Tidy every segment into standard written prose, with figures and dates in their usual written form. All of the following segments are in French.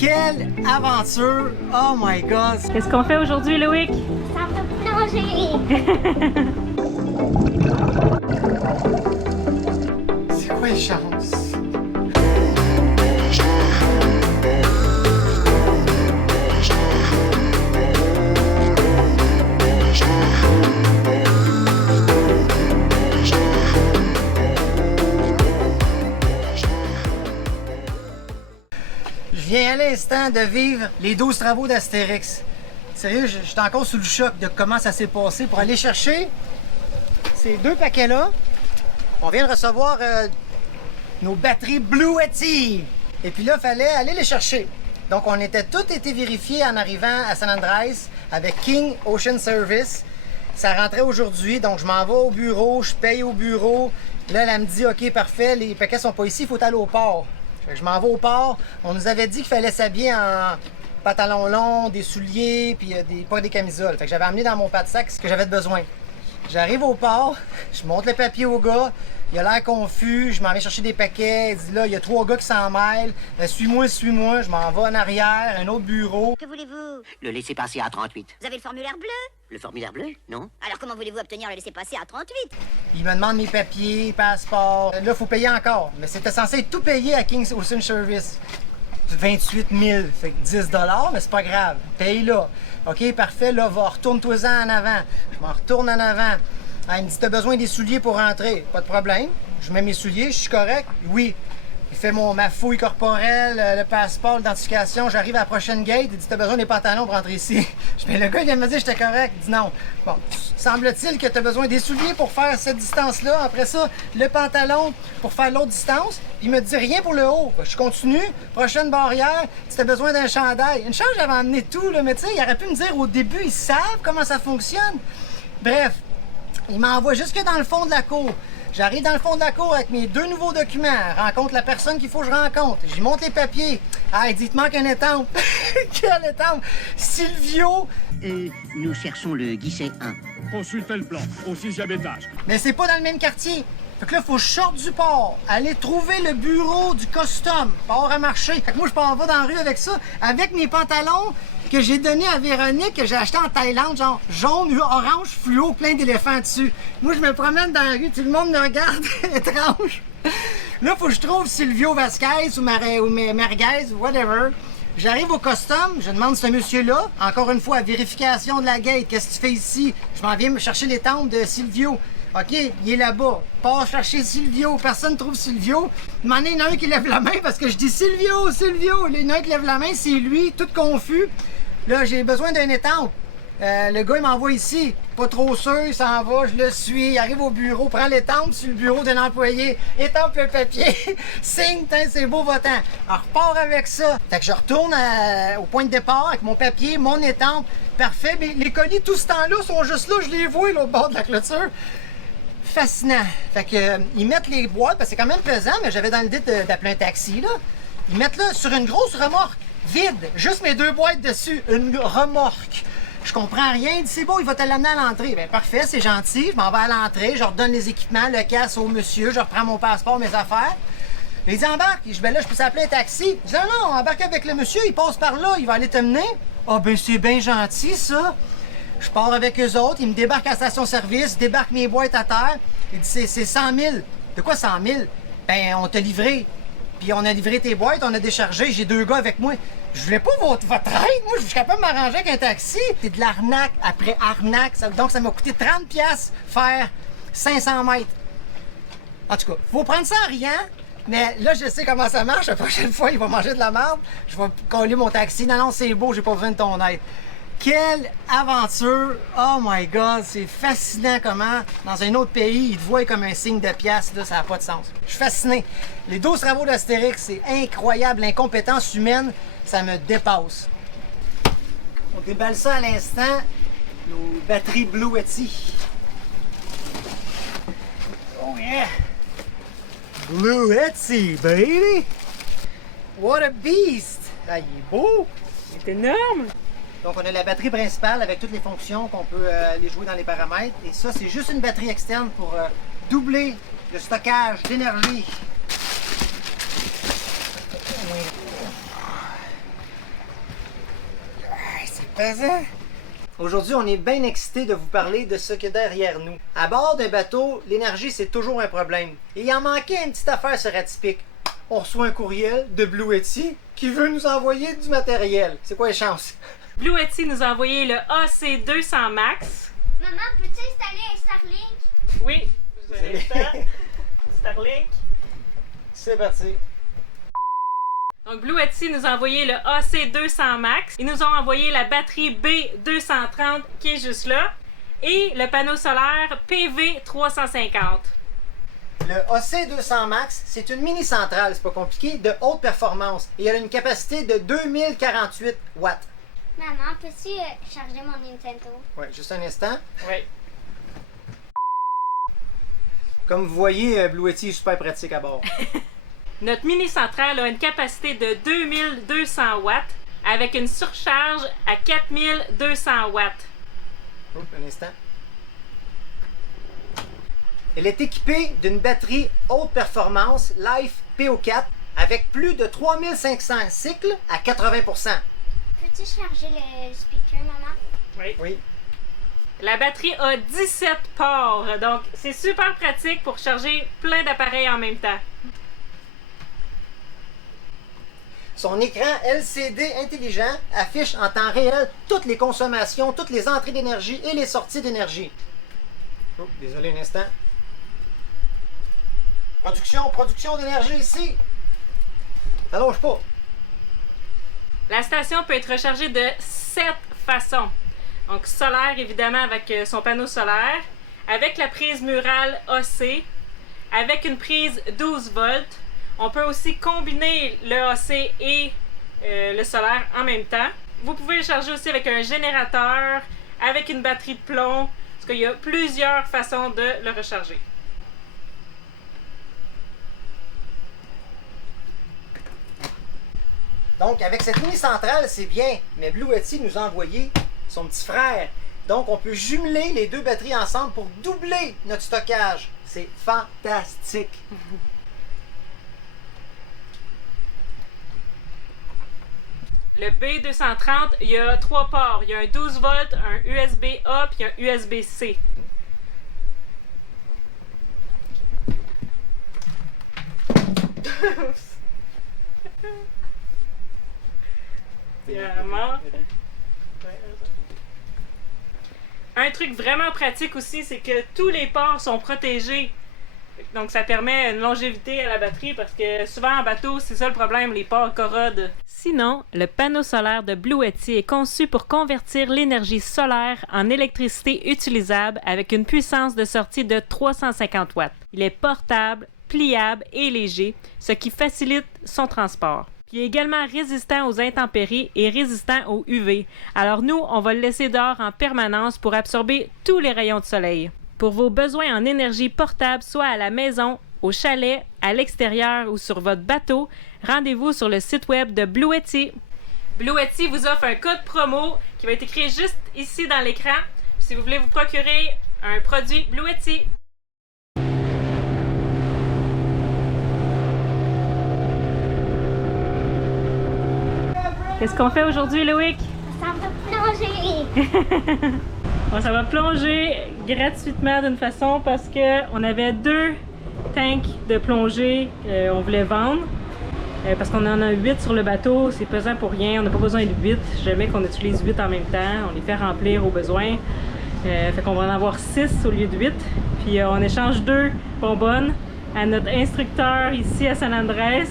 Quelle aventure! Oh my god! Qu'est-ce qu'on fait aujourd'hui, Loïc? Ça va plonger! C'est quoi les chances? Je viens à l'instant de vivre les 12 travaux d'Astérix. Sérieux, je suis encore sous le choc de comment ça s'est passé pour aller chercher ces deux paquets-là. On vient de recevoir nos batteries Blue Yeti. Et puis là, il fallait aller les chercher. Donc, on était tous été vérifiés en arrivant à San Andrés avec King Ocean Service. Ça rentrait aujourd'hui, donc je m'en vais au bureau, je paye au bureau. Là, elle me dit, OK, parfait, les paquets sont pas ici, il faut aller au port. Fait que je m'en vais au port. On nous avait dit qu'il fallait s'habiller en pantalon long, des souliers, puis pas des camisoles. Fait que j'avais amené dans mon pack-sac ce que j'avais besoin. J'arrive au port, je montre le papier au gars, il a l'air confus, je m'en vais chercher des paquets, il dit là, il y a 3 gars qui s'en mêlent, suis-moi, je m'en vais en arrière, un autre bureau. Que voulez-vous? Le laisser-passer à 38. Vous avez le formulaire bleu? Le formulaire bleu? Non? Alors comment voulez-vous obtenir le laissez-passer à 38? Il me demande mes papiers, passeport. Là, il faut payer encore, mais c'était censé être tout payé à King's Ocean Service. 28 000, fait que 10 $, mais c'est pas grave, paye là. OK, parfait, là, retourne-toi-en en avant. Je m'en retourne en avant. Il me dit, t'as besoin des souliers pour rentrer. Pas de problème. Je mets mes souliers, je suis correct. Oui. Il fait ma fouille corporelle, le passeport, l'identification. J'arrive à la prochaine gate. Il dit, t'as besoin des pantalons pour rentrer ici. Mais le gars, il vient de me dire que j'étais correct. Il dit non. Bon, semble-t-il que t'as besoin des souliers pour faire cette distance-là. Après ça, le pantalon pour faire l'autre distance. Il me dit rien pour le haut. Je continue. Prochaine barrière, si t'as besoin d'un chandail. Une chance, j'avais emmené tout, là, mais tu sais, il aurait pu me dire au début, ils savent comment ça fonctionne. Bref, il m'envoie jusque dans le fond de la cour. J'arrive dans le fond de la cour avec mes 2 nouveaux documents, rencontre la personne qu'il faut que je rencontre. J'y montre les papiers. Ah, il dit, il te manque une étampe. Quelle étampe? Silvio. Nous cherchons le guichet 1. Consultez le plan, au 6e étage. Mais c'est pas dans le même quartier. Fait que là, il faut que je sorte du port, aller trouver le bureau du custom, port à marcher. Fait que moi, je pars pas dans la rue avec ça, avec mes pantalons que j'ai donnés à Véronique, que j'ai acheté en Thaïlande, genre jaune, orange, fluo, plein d'éléphants dessus. Moi, je me promène dans la rue, tout le monde me regarde, étrange. Là, il faut que je trouve Silvio Vasquez ou Merguez, whatever. J'arrive au custom, je demande ce monsieur-là, encore une fois, vérification de la gate, qu'est-ce que tu fais ici? Je m'en viens me chercher les tempes de Silvio. OK, il est là-bas. Pars chercher Silvio. Personne ne trouve Silvio. Il y en a un qui lève la main parce que je dis Silvio, Silvio. Il y en a un qui lève la main, c'est lui, tout confus. Là, j'ai besoin d'un étampe. Le gars, il m'envoie ici. Pas trop sûr, il s'en va, je le suis. Il arrive au bureau, prend l'étampe sur le bureau d'un employé, étampe le papier, signe, c'est beau votant. Alors, repars avec ça. Fait que je retourne au point de départ avec mon papier, mon étampe. Parfait, mais les colis, tout ce temps-là, sont juste là. Je les vois, là, au bord de la clôture. Fascinant. Fait que, ils mettent les boîtes, parce que c'est quand même pesant, mais j'avais dans l'idée d'appeler un taxi, là. Ils mettent là sur une grosse remorque, vide, juste mes 2 boîtes dessus, une remorque. Je comprends rien, il dit c'est beau, il va te l'amener à l'entrée. Ben parfait, c'est gentil, je m'en vais à l'entrée, je redonne les équipements, le casse au monsieur, je reprends mon passeport, mes affaires. Il dit embarque, je dis ben là, je peux s'appeler un taxi. Je dis non, embarque avec le monsieur, il passe par là, il va aller te mener. Ah ben c'est bien gentil ça. Je pars avec eux autres, ils me débarquent à la station-service, débarquent mes boîtes à terre. Il dit c'est 100 000. De quoi 100 000? Ben, on t'a livré. Puis on a livré tes boîtes, on a déchargé, j'ai 2 gars avec moi. Je voulais pas votre aide, moi, je suis capable de m'arranger avec un taxi. C'est de l'arnaque après arnaque. Donc ça m'a coûté 30$ faire 500 mètres. En tout cas, faut prendre ça en riant. Mais là, je sais comment ça marche. La prochaine fois, il va manger de la merde. Je vais coller mon taxi. Non, c'est beau, j'ai pas besoin de ton aide. Quelle aventure! Oh my God, c'est fascinant comment, dans un autre pays, ils te voient comme un signe de pièce, là, ça n'a pas de sens. Je suis fasciné. Les 12 travaux d'Astérix, c'est incroyable. L'incompétence humaine, ça me dépasse. On déballe ça à l'instant, nos batteries Blue Yeti. Oh yeah! Blue Yeti, baby! What a beast! Ah, il est beau! C'est énorme! Donc, on a la batterie principale avec toutes les fonctions qu'on peut aller jouer dans les paramètres. Et ça, c'est juste une batterie externe pour doubler le stockage d'énergie. Présent. Aujourd'hui, on est bien excités de vous parler de ce que derrière nous. À bord d'un bateau, l'énergie, c'est toujours un problème. Et il en manquait une petite affaire sur Atypique. On reçoit un courriel de Blue Yeti qui veut nous envoyer du matériel. C'est quoi les chances? Blue Yeti nous a envoyé le AC200 Max. Maman, peux-tu installer un Starlink? Oui, vous avez ça. Starlink. C'est parti. Donc Blue Yeti nous a envoyé le AC200 Max. Ils nous ont envoyé la batterie B230 qui est juste là. Et le panneau solaire PV350. Le AC200 Max, c'est une mini-centrale, c'est pas compliqué, de haute performance. Et elle a une capacité de 2048 watts. Maman, peux-tu charger mon Nintendo? Ouais, juste un instant. Oui. Comme vous voyez, Blue Yeti est super pratique à bord. Notre mini-centrale a une capacité de 2200 watts avec une surcharge à 4200 watts. Oh, un instant. Elle est équipée d'une batterie haute performance Life PO4 avec plus de 3500 cycles à 80%. Peux-tu charger le speaker, maman? Oui. Oui. La batterie a 17 ports, donc c'est super pratique pour charger plein d'appareils en même temps. Son écran LCD intelligent affiche en temps réel toutes les consommations, toutes les entrées d'énergie et les sorties d'énergie. Oh, désolé un instant. Production d'énergie ici. Ça lâche pas. La station peut être rechargée de 7 façons. Donc solaire évidemment avec son panneau solaire, avec la prise murale AC, avec une prise 12 volts. On peut aussi combiner le AC et le solaire en même temps. Vous pouvez le charger aussi avec un générateur, avec une batterie de plomb, parce qu'il y a plusieurs façons de le recharger. Donc, avec cette mini-centrale, c'est bien, mais Blue Yeti nous a envoyé son petit frère. Donc, on peut jumeler les deux batteries ensemble pour doubler notre stockage. C'est fantastique. Le B230, il y a 3 ports. Il y a un 12 volts, un USB-A puis un USB-C. Un truc vraiment pratique aussi, c'est que tous les ports sont protégés. Donc ça permet une longévité à la batterie parce que souvent en bateau, c'est ça le problème, les ports corrodent. Sinon, le panneau solaire de Blue Yeti est conçu pour convertir l'énergie solaire en électricité utilisable avec une puissance de sortie de 350 watts. Il est portable, pliable et léger, ce qui facilite son transport. Puis il est également résistant aux intempéries et résistant aux UV. Alors nous, on va le laisser dehors en permanence pour absorber tous les rayons de soleil. Pour vos besoins en énergie portable, soit à la maison, au chalet, à l'extérieur ou sur votre bateau, rendez-vous sur le site web de Blue Yeti. Blue Yeti vous offre un code promo qui va être écrit juste ici dans l'écran. Si vous voulez vous procurer un produit Blue Yeti. Qu'est-ce qu'on fait aujourd'hui, Loïc? Ça va plonger! Bon, ça va plonger gratuitement d'une façon parce qu'on avait 2 tanks de plongée qu'on voulait vendre. Parce qu'on en a 8 sur le bateau, c'est pesant pour rien, on n'a pas besoin de 8. Jamais qu'on utilise 8 en même temps, on les fait remplir au besoin. Fait qu'on va en avoir 6 au lieu de 8. Puis on échange 2 bonbonnes à notre instructeur ici à San Andrés.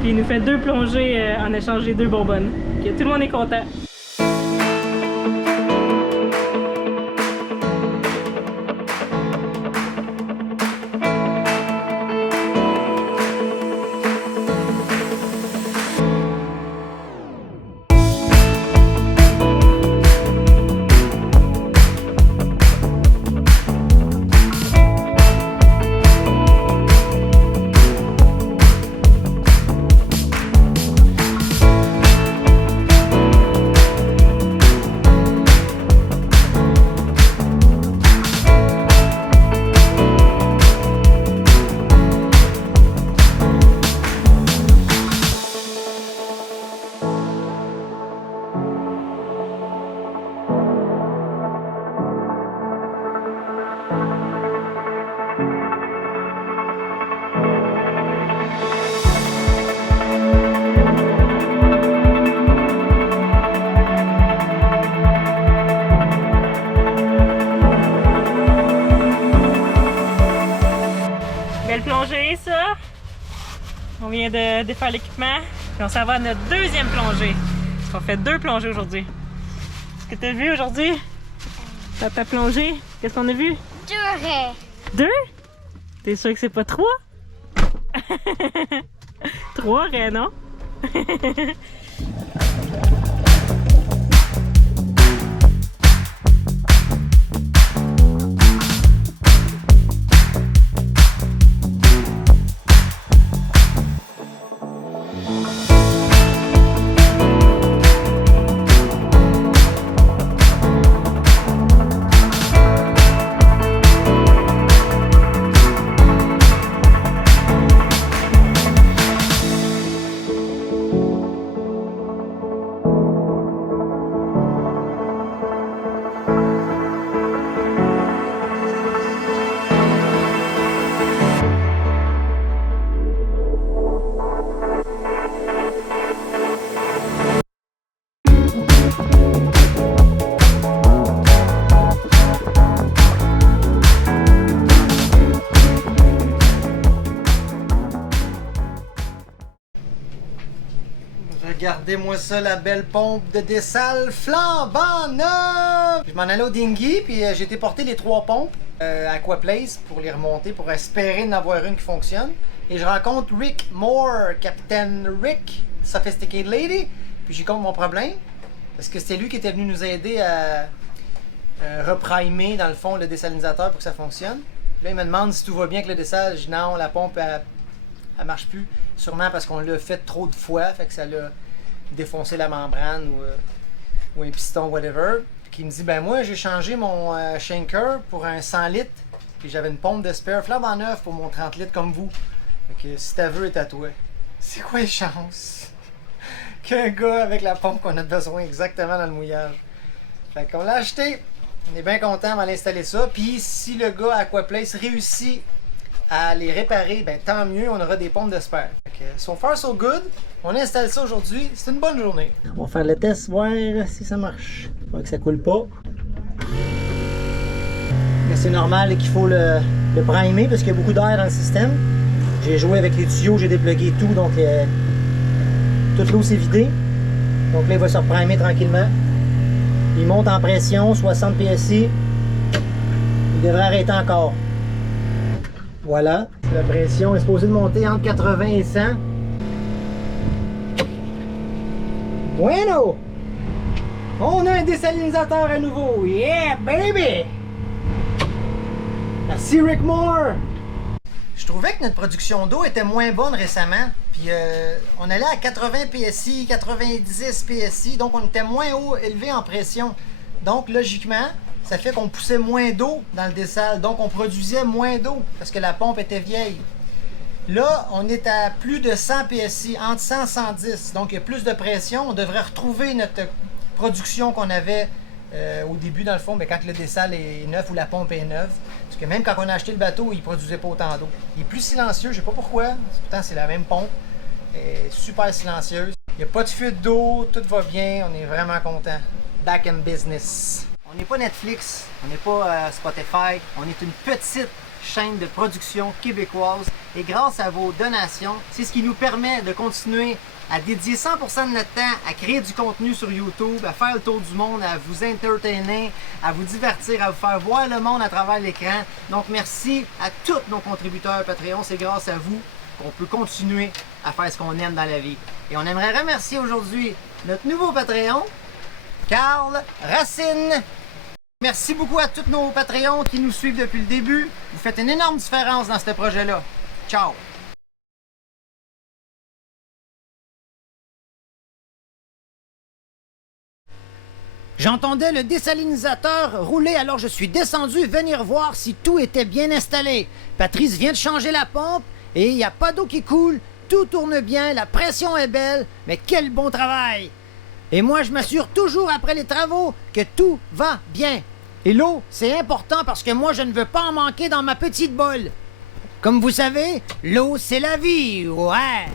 Puis il nous fait 2 plongées en échange des 2 bonbonnes. Puis tout le monde est content. vient de défaire l'équipement. Puis on s'en va à notre deuxième plongée. Parce qu'on fait 2 plongées aujourd'hui. Qu'est-ce que t'as vu aujourd'hui? Ta plongée? Qu'est-ce qu'on a vu? 2 raies. 2? T'es sûr que c'est pas 3? 3 raies, non? Regardez-moi ça, la belle pompe de dessal flambant neuve! Je m'en allais au dinghy, puis j'ai été porter les 3 pompes à Aquaplace pour les remonter, pour espérer en avoir une qui fonctionne. Et je rencontre Rick Moore, Captain Rick, Sophisticated Lady, puis j'y compte mon problème, parce que c'était lui qui était venu nous aider à reprimer, dans le fond, le désalinisateur pour que ça fonctionne. Puis là, il me demande si tout va bien avec le dessal. Je dis non, la pompe, elle marche plus. Sûrement parce qu'on l'a fait trop de fois, fait que ça l'a défoncé la membrane ou un piston, whatever. Puis il me dit, ben moi, j'ai changé mon Schenker pour un 100 litres, puis j'avais une pompe de spare flambant neuf pour mon 30 litres comme vous. Fait que si ta vœu est à toi, c'est quoi les chances qu'un gars avec la pompe qu'on a besoin exactement dans le mouillage? Fait qu'on l'a acheté, on est bien content d'en installer ça, puis si le gars à Aquaplace réussit à les réparer, ben tant mieux, on aura des pompes de spare. So far so good, on installe ça aujourd'hui, c'est une bonne journée. On va faire le test, voir si ça marche. Voir que ça coule pas. Mais c'est normal qu'il faut le primer parce qu'il y a beaucoup d'air dans le système. J'ai joué avec les tuyaux, j'ai déplugué tout, donc toute l'eau s'est vidée. Donc là, il va se reprimer tranquillement. Il monte en pression, 60 PSI. Il devrait arrêter encore. Voilà, la pression est supposée de monter entre 80 et 100. Bueno! On a un désalinisateur à nouveau! Yeah, baby! Merci Rick Moore! Je trouvais que notre production d'eau était moins bonne récemment. Puis on allait à 80 PSI, 90 PSI, donc on était moins haut élevé en pression. Donc logiquement, ça fait qu'on poussait moins d'eau dans le dessal, donc on produisait moins d'eau parce que la pompe était vieille. Là, on est à plus de 100 PSI, entre 100 et 110, donc il y a plus de pression. On devrait retrouver notre production qu'on avait au début, dans le fond, mais quand le dessal est neuf ou la pompe est neuve. Parce que même quand on a acheté le bateau, il ne produisait pas autant d'eau. Il est plus silencieux, je ne sais pas pourquoi, pourtant c'est la même pompe. Elle est super silencieuse. Il n'y a pas de fuite d'eau, tout va bien, on est vraiment content. Back in business. On n'est pas Netflix, on n'est pas Spotify, on est une petite chaîne de production québécoise et grâce à vos donations, c'est ce qui nous permet de continuer à dédier 100% de notre temps à créer du contenu sur YouTube, à faire le tour du monde, à vous entertainer, à vous divertir, à vous faire voir le monde à travers l'écran. Donc merci à tous nos contributeurs Patreon, c'est grâce à vous qu'on peut continuer à faire ce qu'on aime dans la vie. Et on aimerait remercier aujourd'hui notre nouveau Patreon, Carl Racine. Merci beaucoup à tous nos Patreons qui nous suivent depuis le début. Vous faites une énorme différence dans ce projet-là. Ciao! J'entendais le désalinisateur rouler, alors je suis descendu venir voir si tout était bien installé. Patrice vient de changer la pompe et il n'y a pas d'eau qui coule. Tout tourne bien, la pression est belle, mais quel bon travail! Et moi, je m'assure toujours après les travaux que tout va bien. Et l'eau, c'est important parce que moi, je ne veux pas en manquer dans ma petite bolle. Comme vous savez, l'eau, c'est la vie, ouais!